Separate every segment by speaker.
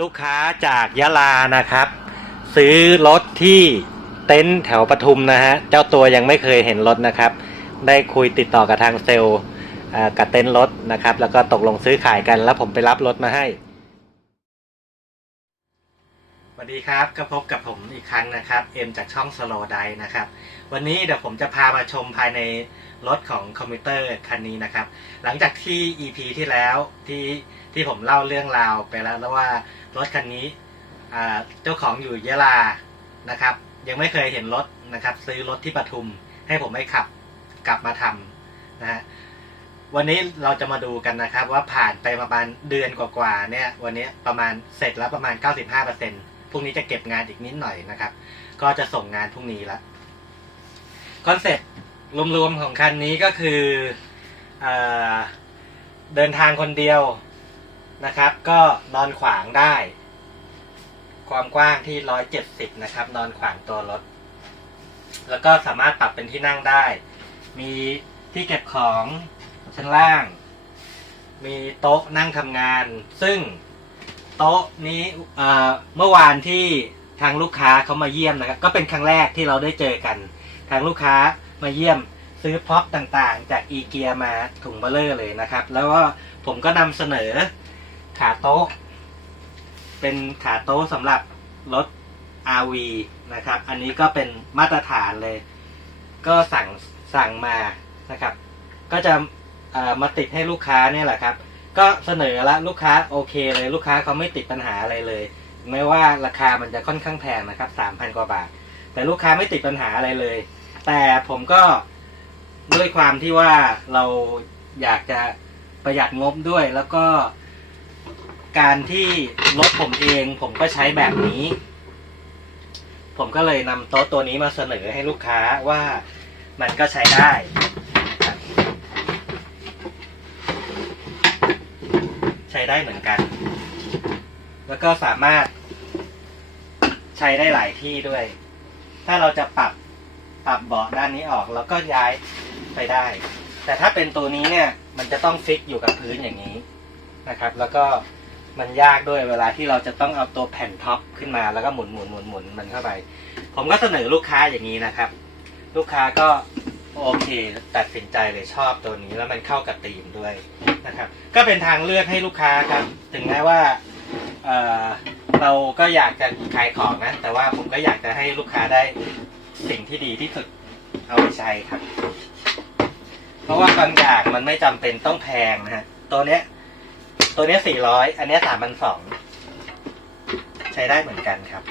Speaker 1: ลูกค้าจากยะลานะครับ ซื้อรถที่เต็นท์แถวปทุมนะฮะ เจ้าตัวยังไม่เคยเห็นรถนะครับ ได้คุยติดต่อกับทางเซลล์กับเต็นท์รถนะครับ แล้วก็ตกลงซื้อขายกันแล้วผมไปรับรถมาให้ส วัสดีครับก็พบกับผมอีกครั้งนะครับเอ็มจากช่อง Slow d i นะครับ วันนี้เดี๋ยวผมจะพามาชมภายในรถของคอมพิวเตอร์คันนี้นะครับ หลังจากที่ EP ที่แล้วที่ที่ผมเล่าเรื่องราวไปแล้วแล้วว่ารถคันนี้เจ้าของอยู่ยะลานะครับ ยังไม่เคยเห็นรถนะครับ ซื้อรถที่ปทุมให้ผมให้ขับกลับมาทำนะฮะวันนี้เราจะมาดูกันนะครับว่าผ่านไปประมาณเดือนกว่าๆเนี่ยวันนี้ประมาณเสร็จแล้วประมาณ 95% พรุ่งนี้จะเก็บงานอีกนิดหน่อยนะครับ ก็จะส่งงานพรุ่งนี้ละคอนเซ็ปต์รวมๆของคันนี้ก็คือเออเดินทางคนเดียวนะครับ ก็นอนขวางได้ ความกว้างที่ 170 นะครับ นอนขวางตัวรถ แล้วก็สามารถปรับเป็นที่นั่งได้ มีที่เก็บของชั้นล่าง มีโต๊ะนั่งทำงาน ซึ่ง โต๊ะนี้เอ่อเมื่อวานที่ทางลูกค้าเขามาเยี่ยมนะครับก็เป็นครั้งแรกที่เราได้เจอกัน ทางลูกค้ามาเยี่ยมซื้อพ็อพต่างๆ จากอีเกียมาถุงเบลเลอร์เลยนะครับ แล้วก็ผมก็นำเสนอขาโต๊ะ เป็นขาโต๊ะสำหรับรถ RV นะครับ อันนี้ก็เป็นมาตรฐานเลย ก็สั่งสั่งมานะครับ ก็จะมาติดให้ลูกค้าเนี่ยแหละครับ ก็เสนอละลูกค้าโอเคเลยลูกค้าเขาไม่ติดปัญหาอะไรเลย ไม่ว่าราคามันจะค่อนข้างแพงนะครับสามพันกว่าบาท แต่ลูกค้าไม่ติดปัญหาอะไรเลย แต่ผมก็ด้วยความที่ว่าเราอยากจะประหยัดงบด้วย แล้วก็การที่รถผมเองผมก็ใช้แบบนี้ ผมก็เลยนำโต๊ะตัวนี้มาเสนอให้ลูกค้าว่ามันก็ใช้ได้ครับใช้ ได้เหมือนกัน แล้วก็สามารถใช้ได้หลายที่ด้วย ถ้าเราจะปรับปรับเบาะด้านนี้ออก แล้วก็ย้ายไปได้ แต่ถ้าเป็นตัวนี้เนี่ย มันจะต้องฟิกอยู่กับพื้นอย่างนี้นะครับ แล้วก็มันยากด้วยเวลาที่เราจะต้องเอาตัวแผ่นท็อปขึ้นมาแล้วก็หมุนหมุนหมุนหมุนมันเข้าไป ผมก็เสนอลูกค้าอย่างนี้นะครับ ลูกค้าก็ โอเค ตัดสินใจเลยชอบตัวนี้แล้วมันเข้ากับธีมด้วยนะครับ ก็เป็นทางเลือกให้ลูกค้าครับ ถึงแม้ว่าเออเราก็อยากจะขายของนะ แต่ว่าผมก็อยากจะให้ลูกค้าได้สิ่งที่ดีที่สุดเอาไปใช้ครับ เพราะว่าบางอย่างมันไม่จำเป็นต้องแพงนะฮะ ตัวเนี้ย ตัวเนี้ยสี่ร้อย อันเนี้ยสามพันสอง ใช้ได้เหมือนกันครับ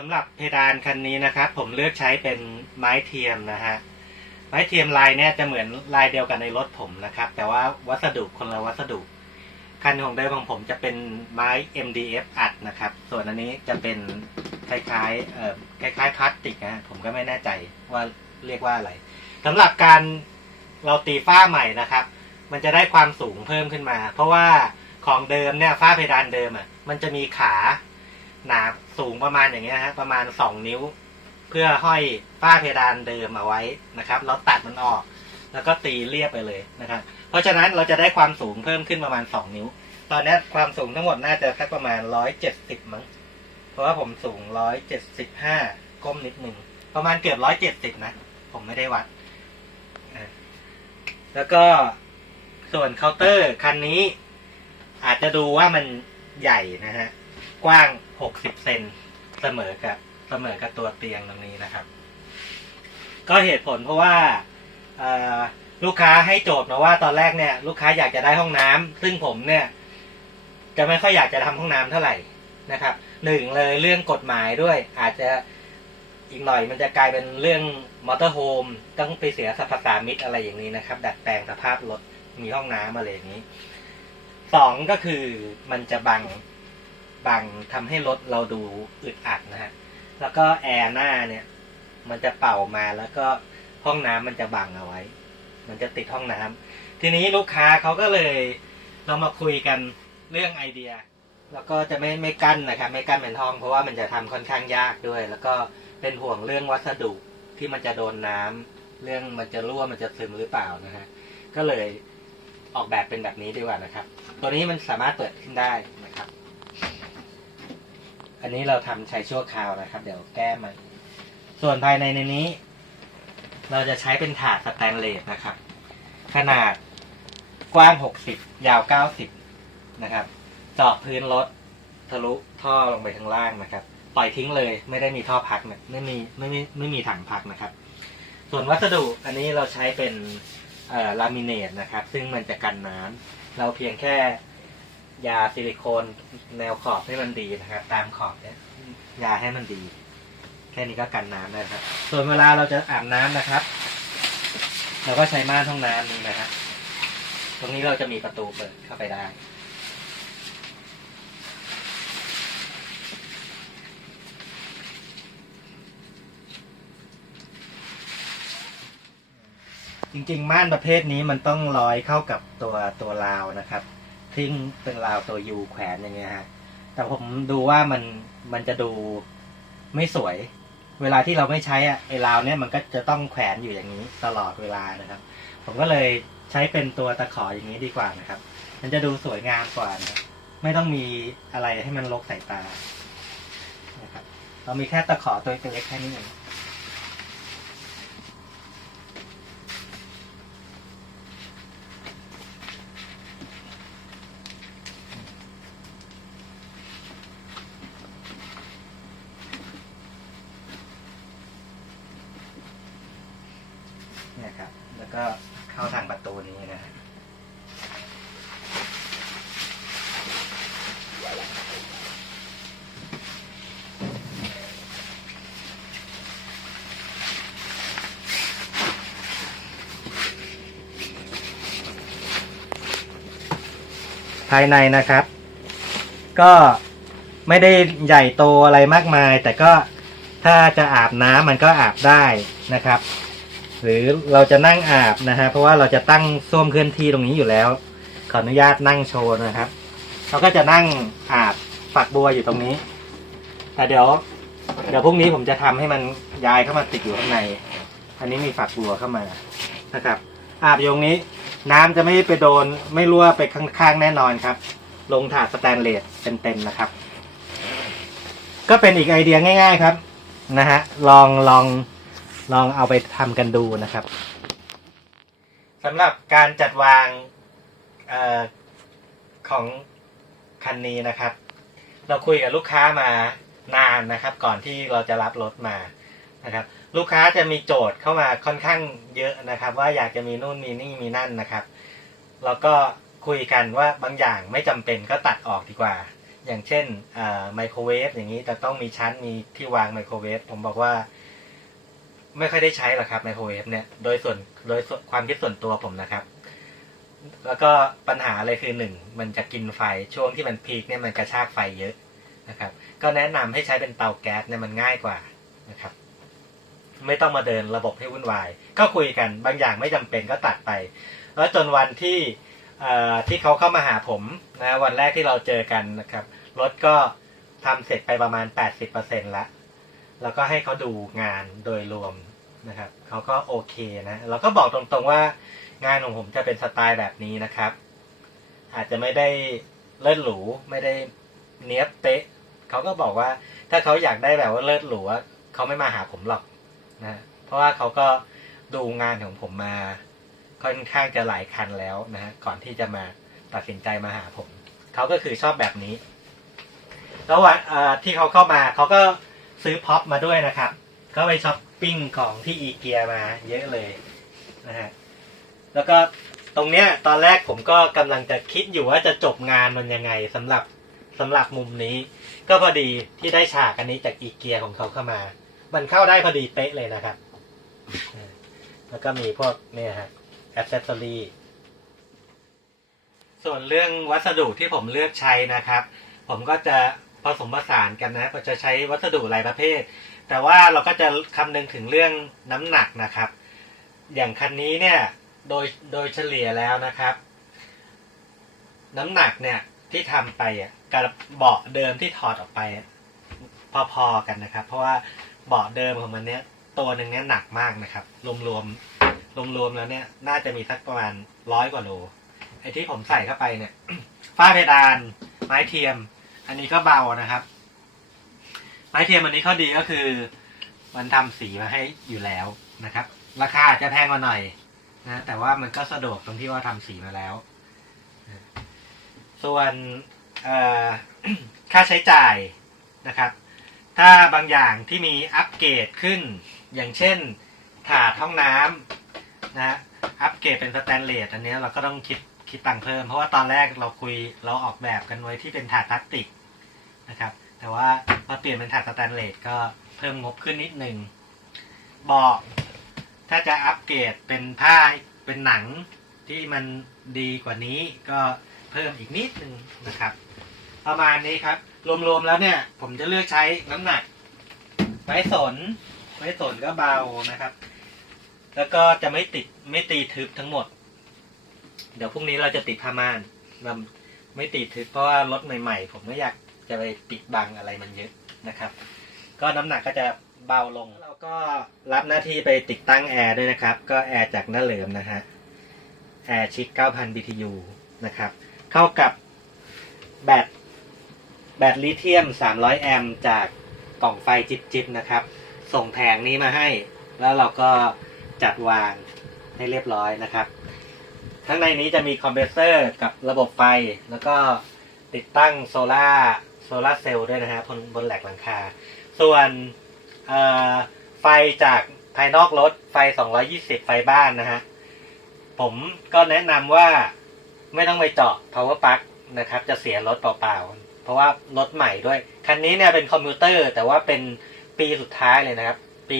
Speaker 1: สำหรับเพดานคันนี้นะครับ ผมเลือกใช้เป็นไม้เทียมนะฮะไม้เทียมลายเนี่ยจะเหมือนลายเดียวกันในรถผมนะครับ แต่ว่าวัสดุคนละวัสดุคันของเดิมของผมจะเป็นไม้ MDF อัดนะครับ ส่วนอันนี้จะเป็นคล้ายๆเอ่อคล้ายๆพลาสติกนะฮะผมก็ไม่แน่ใจว่าเรียกว่าอะไรสำหรับการเราตีฝ้าใหม่นะครับ มันจะได้ความสูงเพิ่มขึ้นมา เพราะว่าของเดิมเนี่ยฝ้าเพดานเดิมอะมันจะมีขา หนาสูงประมาณอย่างเงี้ยฮะประมาณสองนิ้ว เพื่อห้อยฝ้าเพดานเดิมเอาไว้นะครับแล้วตัดมันออก แล้วก็ตีเรียบไปเลยนะครับ เพราะฉะนั้นเราจะได้ความสูงเพิ่มขึ้นประมาณสองนิ้ว ตอนนี้ความสูงทั้งหมดน่าจะสักประมาณร้อยเจ็ดสิบมั้งเพราะว่าผมสูงร้อยเจ็ดสิบห้าก้มนิดหนึ่งประมาณเกือบร้อยเจ็ดสิบนะผมไม่ได้วัดแล้วก็ส่วนเคาน์เตอร์คันนี้ อาจจะดูว่ามันใหญ่นะฮะ กว้าง หกสิบเซนเสมอกับเสมอกับตัวเตียงตรงนี้นะครับ ก็เหตุผลเพราะว่าลูกค้าให้โจทย์มาว่าตอนแรกเนี่ย ลูกค้าอยากจะได้ห้องน้ำซึ่งผมเนี่ย จะไม่ค่อยอยากจะทำห้องน้ำเท่าไหร่นะครับหนึ่งเลยเรื่องกฎหมายด้วย อาจจะอีกหน่อยมันจะกลายเป็นเรื่องมอเตอร์โฮมต้องไปเสียสรรพสามิตอะไรอย่างนี้นะครับ ดัดแปลงสภาพรถมีห้องน้ำอะไรอย่างนี้สองก็คือมันจะบัง บังทำให้รถเราดูอึดอัดนะฮะ แล้วก็แอร์หน้าเนี่ย มันจะเป่ามาแล้วก็ห้องน้ำมันจะบังเอาไว้ มันจะติดห้องน้ำทีนี้ลูกค้าเขาก็เลยเรามาคุยกันเรื่องไอเดีย แล้วก็จะไม่ไม่กั้นนะครับไม่กั้นเป็นห้อง เพราะว่ามันจะทำค่อนข้างยากด้วย แล้วก็เป็นห่วงเรื่องวัสดุที่มันจะโดนน้ำเรื่องมันจะรั่วมันจะซึมหรือเปล่านะฮะก็เลยออกแบบเป็นแบบนี้ดีกว่านะครับ ตัวนี้มันสามารถเปิดขึ้นได้ อันนี้เราทำใช้ชั่วคราวนะครับ เดี๋ยวแก้มัน ส่วนภายในในนี้ เราจะใช้เป็นถาดสแตนเลสนะครับ ขนาดกว้าง60ยาว90นะครับเจาะพื้นรถทะลุท่อลงไปข้างล่างนะครับ ปล่อยทิ้งเลยไม่ได้มีท่อพักเนี่ยไม่มีไม่มีไม่มีถังพักนะครับ ส่วนวัสดุอันนี้เราใช้เป็นลามิเนตนะครับ ซึ่งมันจะกันน้ำเราเพียงแค่ ยาซิลิโคนแนวขอบให้มันดีนะครับตามขอบเนี่ยยาให้มันดี แค่นี้ก็กันน้ำได้ครับ ส่วนเวลาเราจะอาบน้ำนะครับ เราก็ใช้ม่านห้องน้ำนี้นะครับตรงนี้เราจะมีประตูเปิดเข้าไปได้จริงๆ ม่านประเภทนี้มันต้องร้อยเข้ากับตัวตัวราวนะครับ ซึ่งเป็นราวตัวยูแขวนอย่างเงี้ยฮะ แต่ผมดูว่ามันมันจะดูไม่สวย เวลาที่เราไม่ใช้อะไอ้ราวเนี่ยมันก็จะต้องแขวนอยู่อย่างนี้ตลอดเวลานะครับ ผมก็เลยใช้เป็นตัวตะขออย่างนี้ดีกว่านะครับ มันจะดูสวยงามกว่านะไม่ต้องมีอะไรให้มันลกสายตานะครับเรามีแค่ตะขอตัวเล็กแค่นี้เอง เนี่ยครับ แล้วก็เข้าทางประตูนี้นะฮะ ภายในนะครับ ก็ไม่ได้ใหญ่โตอะไรมากมาย แต่ก็ถ้าจะอาบน้ำมันก็อาบได้นะครับ หรือเราจะนั่งอาบนะฮะเพราะว่าเราจะตั้งส้วมเคลื่อนที่ตรงนี้อยู่แล้ว ขออนุญาตนั่งโชว์นะครับเราก็จะนั่งอาบฝักบัวอยู่ตรงนี้ แต่เดี๋ยว เดี๋ยวพรุ่งนี้ผมจะทำให้มันย้ายเข้ามาติดอยู่ข้างใน อันนี้มีฝักบัวเข้ามานะครับ อาบอยตรงนี้ น้ำจะไม่ไปโดนไม่รั่วไปข้างๆแน่นอนครับ ลงถาดสแตนเลสเต็มๆนะครับ ก็เป็นอีกไอเดียง่าย ๆครับนะฮะลองลองลองเอาไปทำกันดูนะครับสำหรับการจัดวางออของคันนี้นะครับ เราคุยกับลูกค้ามานานนะครับ ก่อนที่เราจะรับรถมา นะครับลูกค้าจะมีโจทย์เข้ามาค่อนข้างเยอะนะครับ ว่าอยากจะมีนู่นมีนี่มีนั่นนะครับ แล้วก็คุยกันว่าบางอย่างไม่จำเป็นก็ตัดออกดีกว่า อย่างเช่นไมโครเวฟอย่างนี้จะต้องมีชั้นมีที่วางไมโครเวฟผมบอกว่า ไม่ค่อยได้ใช้หรอกครับไมโครเวฟเนี่ยโดยส่วนโดยความคิดส่วนตัวผมนะครับ แล้วก็ปัญหาเลยคือหนึ่งมันจะกินไฟช่วงที่มันพีคเนี่ยมันกระชากไฟเยอะนะครับ ก็แนะนำให้ใช้เป็นเตาแก๊สเนี่ยมันง่ายกว่านะครับ ไม่ต้องมาเดินระบบให้วุ่นวาย ก็คุยกันบางอย่างไม่จำเป็นก็ตัดไป แล้วจนวันที่ที่เขาเข้ามาหาผมนะวันแรกที่เราเจอกันนะครับรถก็ทำเสร็จไปประมาณ 80%แล้วแล้วก็ให้เขาดูงานโดยรวมนะครับเขาก็โอเคนะเราก็บอกตรงๆว่างานของผมจะเป็นสไตล์แบบนี้นะครับ อาจจะไม่ได้เลิศหรูไม่ได้เนี้ยบเป๊ะเขาก็บอกว่าถ้าเขาอยากได้แบบว่าเลิศหรูเขาไม่มาหาผมหรอก นะเพราะว่าเขาก็ดูงานของผมมาค่อนข้างจะหลายคันแล้วนะฮะก่อนที่จะมาตัดสินใจมาหาผม เขาก็คือชอบแบบนี้ แล้ววันที่เขาเข้ามาเขาก็ซื้อพ็อปมาด้วยนะครับ ก็ไปช้อปปิ้งของที่อีเกียมาเยอะเลยนะฮะแล้วก็ตรงเนี้ยตอนแรกผมก็กำลังจะคิดอยู่ว่าจะจบงานมันยังไงสำหรับสำหรับมุมนี้ ก็พอดีที่ได้ฉากอันนี้จากอีเกียของเขาเข้ามา มันเข้าได้พอดีเป๊ะเลยนะครับ แล้วก็มีพวกเนี่ยฮะแอ c เซสซอรี่ส่วนเรื่องวัสดุที่ผมเลือกใช้นะครับ ผมก็จะผสมผสานกันนะก็จะใช้วัสดุหลายประเภท แต่ว่าเราก็จะคำนึงถึงเรื่องน้ำหนักนะครับ อย่างคันนี้เนี่ยโดยโดยเฉลี่ยแล้วนะครับ น้ำหนักเนี่ยที่ทำไปอะกับเบาะเดิมที่ถอดออกไปพอๆกันนะครับ เพราะว่า เบาะเดิมของมันเนี้ยตัวหนึ่งเนี้ยหนักมากนะครับ รวมๆรวมๆแล้วเนี่ยน่าจะมีสักประมาณร้อยกว่าโลไอ้ที่ผมใส่เข้าไปเนี่ยฝ้าเพดานไม้เทียม อันนี้ก็เบานะครับ ไม้เทียมอันนี้ข้อดีก็คือ มันทำสีมาให้อยู่แล้วนะครับ ราคาอาจจะแพงกว่าหน่อยนะแต่ว่ามันก็สะดวกตรงที่ว่าทำสีมาแล้ว ส่วนเอ่อค่าใช้จ่ายนะครับ ถ้าบางอย่างที่มีอัปเกรดขึ้น อย่างเช่นถาดห้องน้ำนะฮะอัปเกรดเป็นสแตนเลสอันนี้เราก็ต้องคิดคิดตังเพิ่ม เพราะว่าตอนแรกเราคุยเราออกแบบกันไว้ที่เป็นถาดพลาสติกนะครับ แต่ว่าพอเปลี่ยนเป็นถาดสแตนเลสก็เพิ่มงบขึ้นนิดหนึ่งเบอกถ้าจะอัปเกรดเป็นผ้าเป็นหนังที่มันดีกว่านี้ก็เพิ่มอีกนิดหนึ่งนะครับ ประมาณนี้ครับ รวมๆแล้วเนี่ย ผมจะเลือกใช้น้ำหนัก ไม้สน ไม้สนก็เบานะครับ แล้วก็จะไม่ติดไม่ตีทึบทั้งหมด เดี๋ยวพรุ่งนี้เราจะติดผ้าม่านเราไม่ติดทึบเพราะว่ารถใหม่ๆ ผมไม่อยากจะไปปิดบังอะไรมันเยอะนะครับ ก็น้ำหนักก็จะเบาลงเราก็รับหน้าที่ไปติดตั้งแอร์ด้วยนะครับ ก็แอร์จากหน้าเหลิมนะฮะแอร์ชิค9,000 BTU นะครับ เข้ากับแบต แบตลิเธียม 300 แอมป์จากกล่องไฟจิบจิบนะครับ ส่งแผงนี้มาให้ แล้วเราก็จัดวางให้เรียบร้อยนะครับ ข้างในนี้จะมีคอมเพรสเซอร์กับระบบไฟ แล้วก็ติดตั้งโซลาโซลาเซลล์ด้วยนะฮะบนบนแหลกหลังคา ส่วนไฟจากภายนอกรถไฟ 220 ไฟบ้านนะฮะ ผมก็แนะนำว่าไม่ต้องไปเจาะ power plug นะครับ จะเสียรถเปล่าๆ เพราะว่ารถใหม่ด้วย คันนี้เนี่ยเป็นคอมพิวเตอร์ แต่ว่าเป็นปีสุดท้ายเลยนะครับ ปี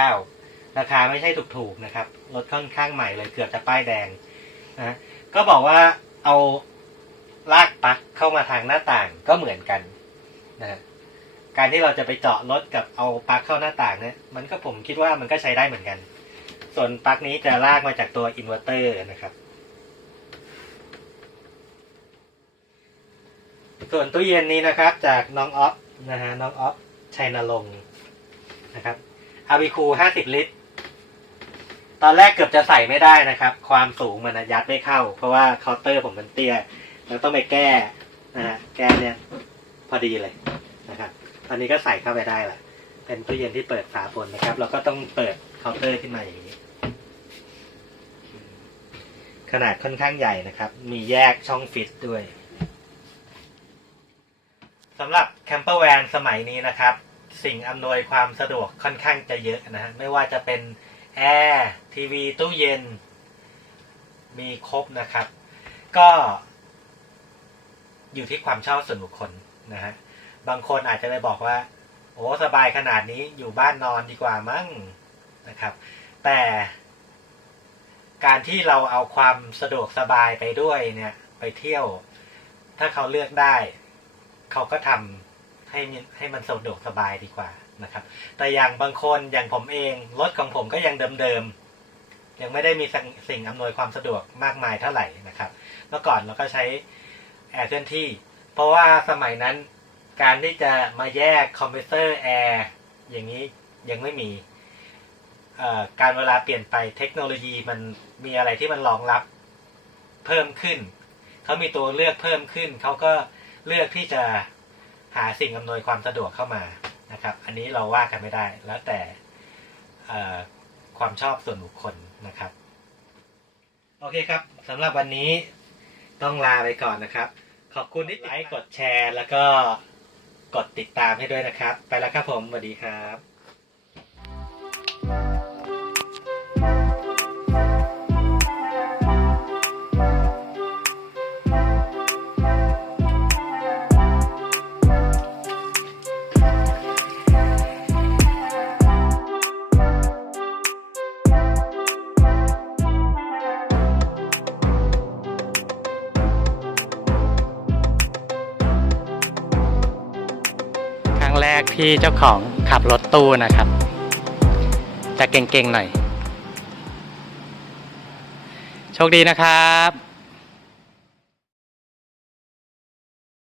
Speaker 1: 2019 ราคาไม่ใช่ถูกๆนะครับ รถค่อนข้างใหม่เลยเกือบจะป้ายแดงนะก็บอกว่าเอาลากปลั๊กเข้ามาทางหน้าต่างก็เหมือนกันนะฮะการที่เราจะไปเจาะรถกับเอาปลั๊กเข้าหน้าต่างเนี่ยมันก็ผมคิดว่ามันก็ใช้ได้เหมือนกัน ส่วนปลั๊กนี้จะลากมาจากตัวอินเวอร์เตอร์นะครับ ส่วนตู้เย็นนี้นะครับ จากน้องออฟนะฮะน้องออฟชัยนรงค์นะครับอาวิคูห้าสิบลิตร ตอนแรกเกือบจะใส่ไม่ได้นะครับ ความสูงมันยัดไม่เข้า เพราะว่าเคาน์เตอร์ผมมันเตี้ยเราต้องไปแก้นะฮะแก้เนี่ยพอดีเลยนะครับ ตอนนี้ก็ใส่เข้าไปได้แหละเป็นตู้เย็นที่เปิดฝาบนนะครับ เราก็ต้องเปิดเคาน์เตอร์ขึ้นมาอย่างนี้ ขนาดค่อนข้างใหญ่นะครับ มีแยกช่องฟิตด้วย สำหรับแคมเปอร์แวนสมัยนี้นะครับ สิ่งอำนวยความสะดวกค่อนข้างจะเยอะนะฮะไม่ว่าจะเป็นแอร์ทีวีตู้เย็น มีครบนะครับ ก็อยู่ที่ความชอบส่วนบุคคลนะฮะบางคนอาจจะไปบอกว่า โอ้สบายขนาดนี้อยู่บ้านนอนดีกว่ามั้งนะครับ แต่การที่เราเอาความสะดวกสบายไปด้วยเนี่ย ไปเที่ยว ถ้าเขาเลือกได้ เขาก็ทำให้มันให้มันสะดวกสบายดีกว่านะครับ แต่อย่างบางคนอย่างผมเองรถของผมก็ยังเดิมๆยังไม่ได้มีสิ่งอำนวยความสะดวกมากมายเท่าไหร่นะครับ เมื่อก่อนเราก็ใช้แอร์เคลื่อนที่ เพราะว่าสมัยนั้นการที่จะมาแยกคอมเพรสเซอร์แอร์อย่างนี้ยังไม่มีการเวลาเปลี่ยนไปเทคโนโลยีมันมีอะไรที่มันรองรับเพิ่มขึ้น เขามีตัวเลือกเพิ่มขึ้น เขาก็ เลือกที่จะหาสิ่งอำนวยความสะดวกเข้ามานะครับ อันนี้เราว่ากันไม่ได้ แล้วแต่ความชอบส่วนบุคคลนะครับ โอเคครับสำหรับวันนี้ต้องลาไปก่อนนะครับ ขอบคุณที่ไลค์กดแชร์ แล้วก็กดติดตามให้ด้วยนะครับ ไปแล้วครับผมสวัสดีครับ ที่เจ้าของขับรถตู้นะครับจะเก่งๆหน่อย โชคดีนะครับ